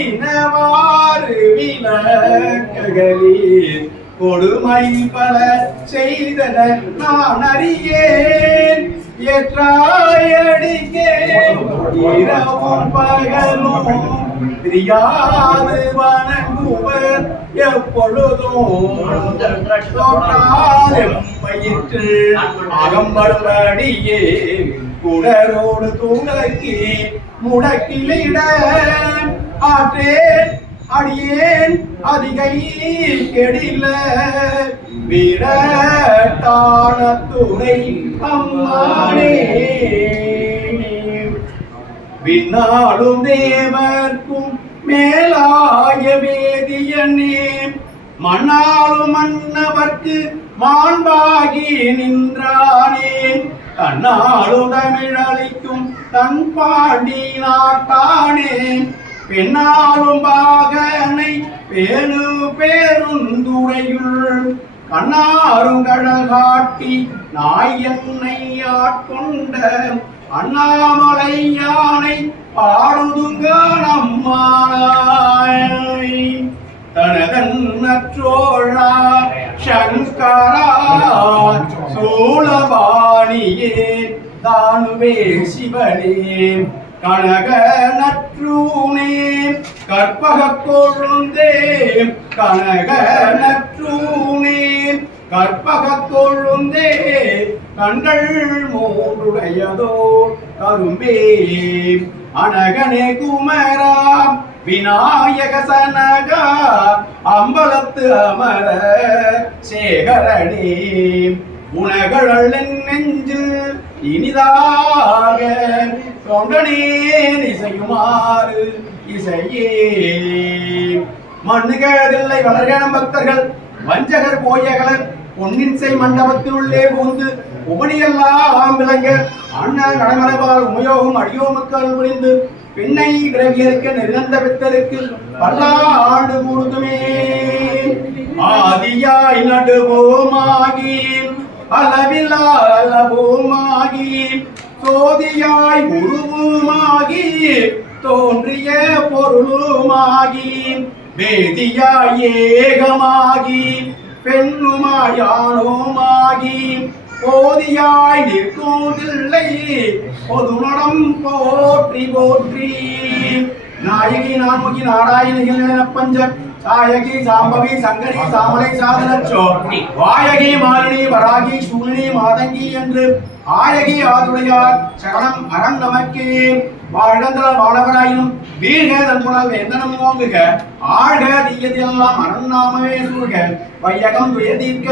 வினவாறு விளக்குகளீர் கொடுமை பல செய்தன நான் அறியேன் ஏற்றாயடிக்கே இரவும் பகலும் பிரியாது வணங்குவர் எப்பொழுதும் பயிற்று அகம்படும்படியே குடரோடு துடக்கி முடக்கிலிட ஆற்றேன் அடியேன் அதிகை கெடில விடட்டான துணை அம்மானே விண்ணாளும் தேவர்க்கும் மேலாய வேதியனே மண்ணாளும் மன்னவர்க்கு மாண்பாகி நின்றானே தன்னாளும் தமிழளிக்கும் தன் பாண்டி நாட்டானே பெண்ணாலும் பாகனை பேணு பேருந்துரையுள் கண்ணாரும் கடல் காட்டி நாயன்னை ஆட்கொண்ட அண்ணாமலை யானை பாடுதுங்கானம்மாய் தனதன் நற்றோழா சங்கரா சூளபாணியே தானுவே சிவனே கனக நற்றூனே கற்பக கொழுந்தே கனக நற்றூனே கற்பக கொழுந்தே கண்கள் மூன்றுடையதோ கரும்பே அனகனே குமரா விநாயக சனகா அம்பலத்து அமர சேகரணே உணகள் நெஞ்சு இனிதாக தொண்டனேன் இசையுமாறு இசையே மண்ணுகதில்லை வளர்கணம் பக்தர்கள் வஞ்சகர் போயகலர் பொன்னின்சை மண்டபத்தினுள்ளே புகுந்து உபனியெல்லாம் விளங்க அண்ண கடமரபால் உமையோகம் அடியோமுக்கள் புரிந்து பெண்ணை விரவியற்க நெருந்த பித்தருக்கு பல்லாண்டு கூடுதுமே ஆதியாய் நடுவோமாகி அளவில்லா அளவோமாகி சோதியாய் உருவுமாகி தோன்றிய பொருளுமாகி வேதியாய் ஏகமாகி பெண்ணுமாயானோமாகி போதியாய் நிற்கோதில்லை பொதுநடம் போற்றி போற்றி நாயகி நான்முகி நாராயணிகள் பஞ்ச சாயகி சாம்பவி சங்கரி சாமலை சாதனச்சோ வாயகி மாலினி வராகி சூலினி மாதங்கி என்று ஆயகி ஆதுடையார் சகலம் அரண் நமக்கே வாழ்கந்தல வாழவராயினும் வீழ்கதன் புனல் எந்தனம் ஓங்குக ஆழ்க தீயதெல்லாம் அரண் நாமவே சூழ்க வையகம் துயதீர்க்க